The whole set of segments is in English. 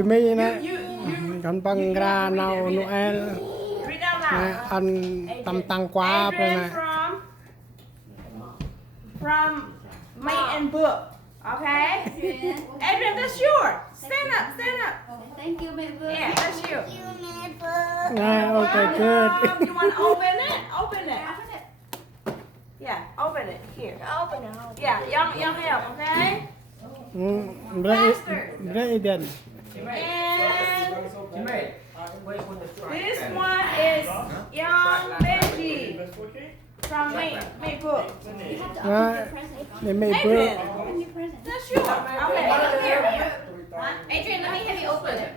Jimi nè, còn bằng ra nào Noel nè, ăn tăm tăng quá rồi nè. From May and Book, okay? Adrian, that's yours. Stand up, stand up. Thank you, my book. Yeah, that's you. Okay, good. You want to open it? Open it. Yeah, open it. Here. Open it. Yeah, young help, okay? Very then. And this one is young Mejimi from May Book. They may Adrian, break. that's yours. Okay, here. Adrian, let me have you open it.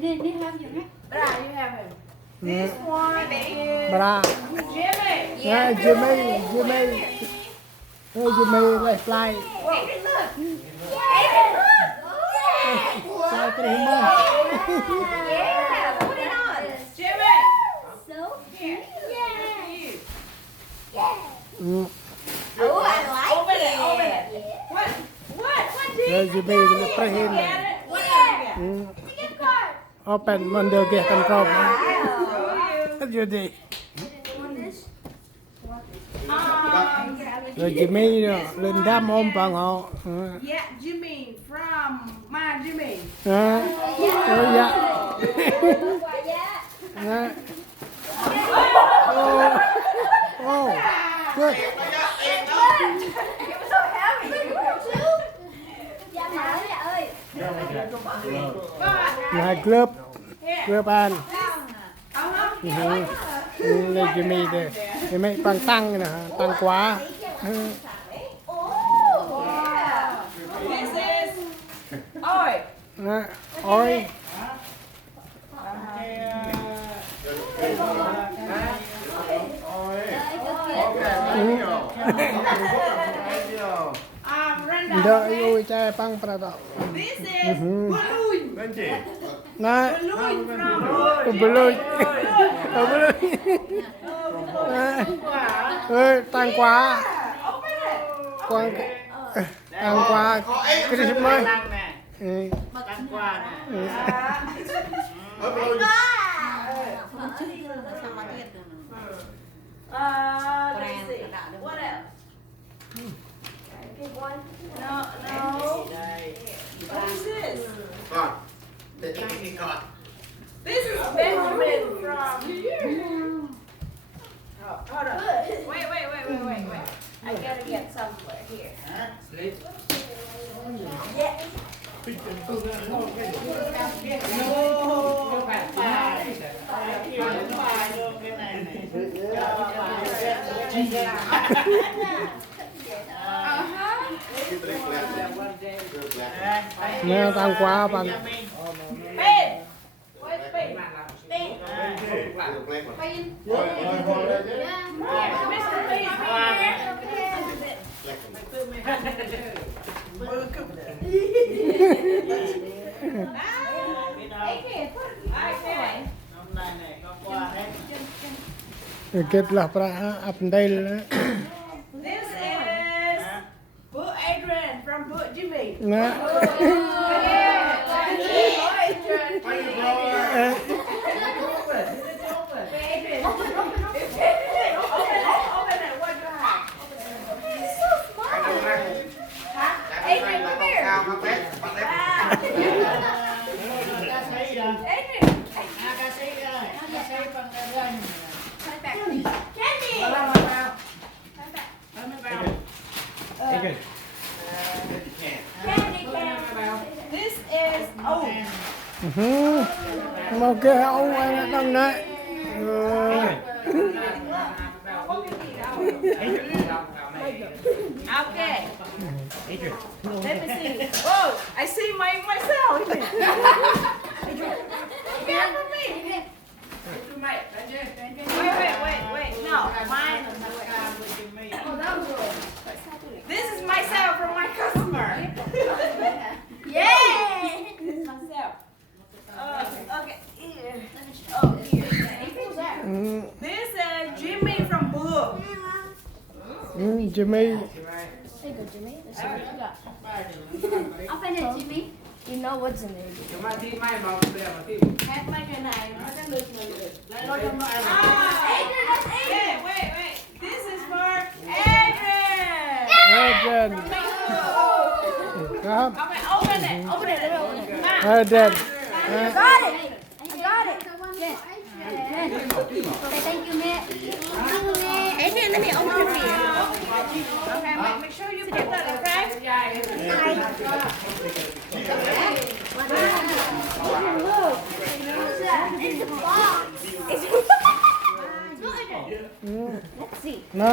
They have you, right? Right, you have him. This one is Bra. Jimmy. Yeah, Jimmy. Hey, Jimmy, let's fly. Adrian, look. Fly to him on. Yeah, put it on. Jimmy. So Here. Mm. Oh, I like Open it. it, open it. What, Hey, Jimmy? Jimmy, let's play him. Get it? What did you get? Open Monday get control. Wow. That's your day. Um, Rồi Jimmy lên đám ôm bằng họ. yeah, Jimmy from Mejimi. Dạ. Yeah. Oh, good. It was so heavy. Dạ mở đi ơi. Là club ăn. Uh-huh. Đây Jimmy đây. Jimmy tăng nè, tăng quá. This is Oi. Ôi. Brenda. Đợi ôi cha băng para đó. This is Bunong. Nè. Bunong from Blue. Ơi, tăng quá. Open it. Quang tăng quá. Christmas. Let's see. What else? Pick one. No. What is this? This is Benjamin from. Oh, hold on. Wait. I gotta get somewhere here. Yeah. Nè, tăng quá bằng. Ben. Where's Ben? Ben. Mr. Ben. Kết là para up đây là. This is Book Adrian from Book Jimmy. Nè. This is Một cái ấu anh đang nè. Okay. Let me see. Whoa, I see myself. Get for me. Wait. No, mine. This is myself from my customer. Yeah. This is myself. Okay. Here. This is Jimmy from Book. Jimmy. Open it, Jimmy. You know what's in there. จะมาที่ไม่บอกเปลี่ยนมาที่ แพ็คมาอยู่ไหนมันจะลึกเลย แล้วเราจะมาอะไร Wait. This is for Adrian. เอเดนครับ Okay, open it. Open it. เอเดน Got it. I got it. Yes. Say thank you, Matt. Adrian, let me open it for you. Okay, make sure you put that, okay? Look. It's a box. Let's see. นะ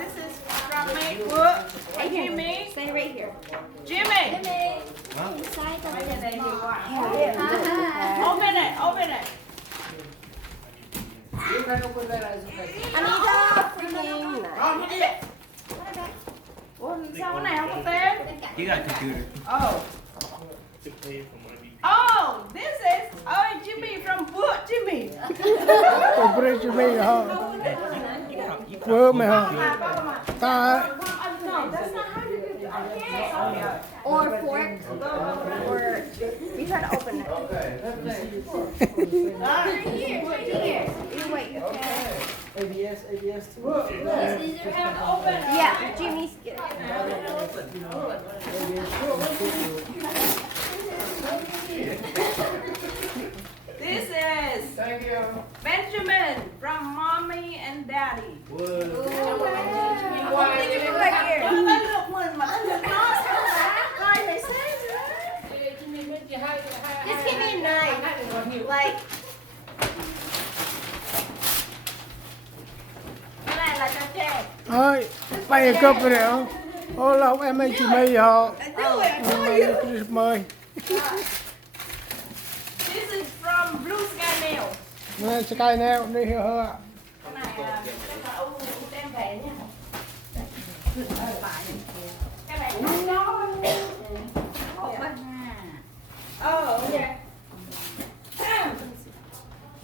This is from Maywood. Hey, Jimmy. Stay right here. Jimmy. Inside the Okay, there you go. Uh-huh. Open it. ยูใครก็คนได้อะไรสุดท้าย Anita freaking. อ๋อนี่ดิ Ủa, sao cái này không có tên? You got computer. Oh. Oh, this is Jimmy from Boot Jimmy. โอเปรชั่นไม่ฮะเวิร์มไหมฮะตา No, that's not how you do it. Okay. Or fork. Or you try to open it. Right here. You wait. Okay. ABS Open it. Yeah, Jimmy's good. This is Thank you Benjamin from Mommy and Daddy. Put it right here. Nó được mình mà nó được nó sao hả? Coi thầy xem. This can be nice. Like, Cái này là cho trẻ. เฮ้ยไปกับเร็วโอ้เราเอ็มไอจีไม่ฮะคริสต์มาส This is from Blue Sky Nail. นี่สกายแนวนี่เหรอ Cái này chắc là ông đem về nhé. Cái này nó nhỏ. Ok.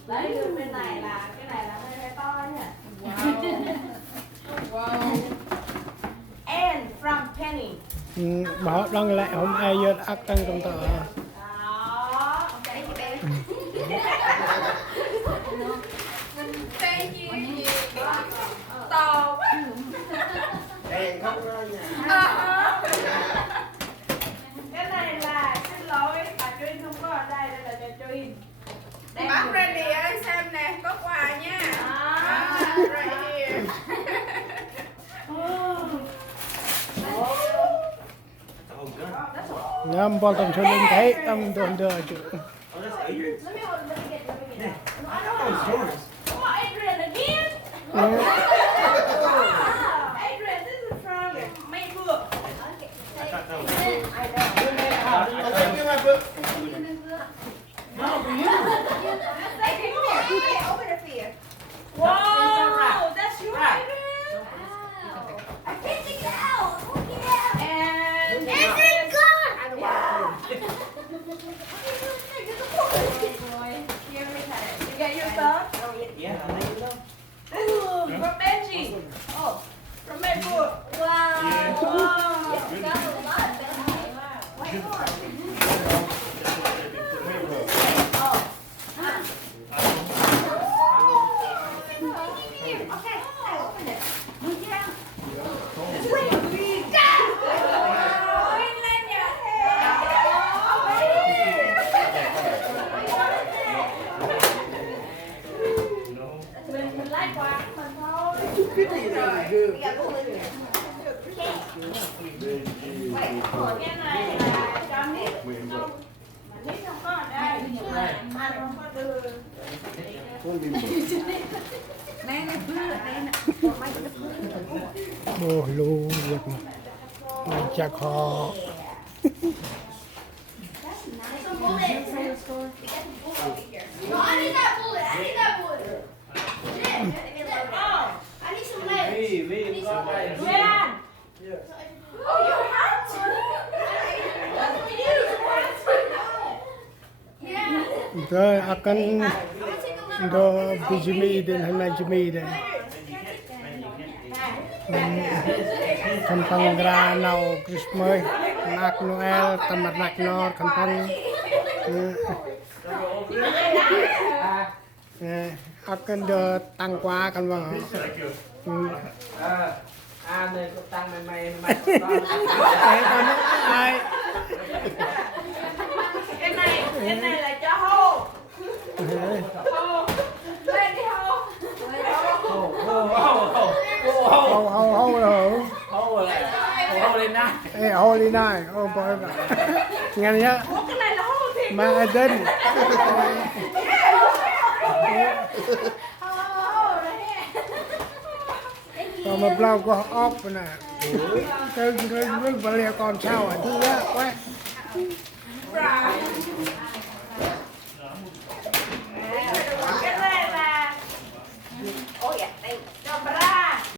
Đấy, bên này là cái này là hơi to nhỉ. Wow. And from Penny. บอกดังแหละผมไอเยอะอักตั้งตรงต่อ Đó. thank you, baby. Thank you. To quá. เองเข้ามาเนี่ย Cái này là xin lỗi bà Truyên không có ở đây nên là cho Truyên. Bác Randy ơi xem nè, có quà nha. Right here. Oh, gun. น้ำบอลต้องชนเองไทยต้องโดนเดือดจุ Oh, that's Adrian's. Let me hold it. Let me get it. I thought it was yours. Come on, Adrian, again. Adrian, this is from Maywood. I thought that was yours. I know. Thank you my book No, for you. Thank you. Okay, open it for you. Wow, that's you, Adrian. I can't take it out. Look it out. And Adrian, gone. Here, let me cut it. You get your stuff? Yeah, I think so. This is from Benji. Oh, from Maywood. Wow. Wow. You got a lot, Benji. Okay, I open it. Move it out. Mình lấy quà của mình thôi. We got pull in here. Cái này là cho nít không? Mà nít không có ở đây. Anh không có đưa. โอ้ลูกเรียกมาจะคอ Some bullets. We got some bullets over here. No, I need that bullet. I need that bullet. Oh, I need some legs. Duyan. Oh, you have to? What do we do? Yeah. ก็อากัน I'm gonna take a little โดบิจิมีเดินให้นายจิมีเดินทำพังกราเนาคริสต์มาส Nak Noel tamat nak nor kampang akan de tang quá kan bang này có tăng mày ai cái này là cho hô lên đi hô hô lên này ô boy nghe nhá cái này là hô thiệt mà đến còn một lâu có ốc nè cái và leo con sao ở thứ á quét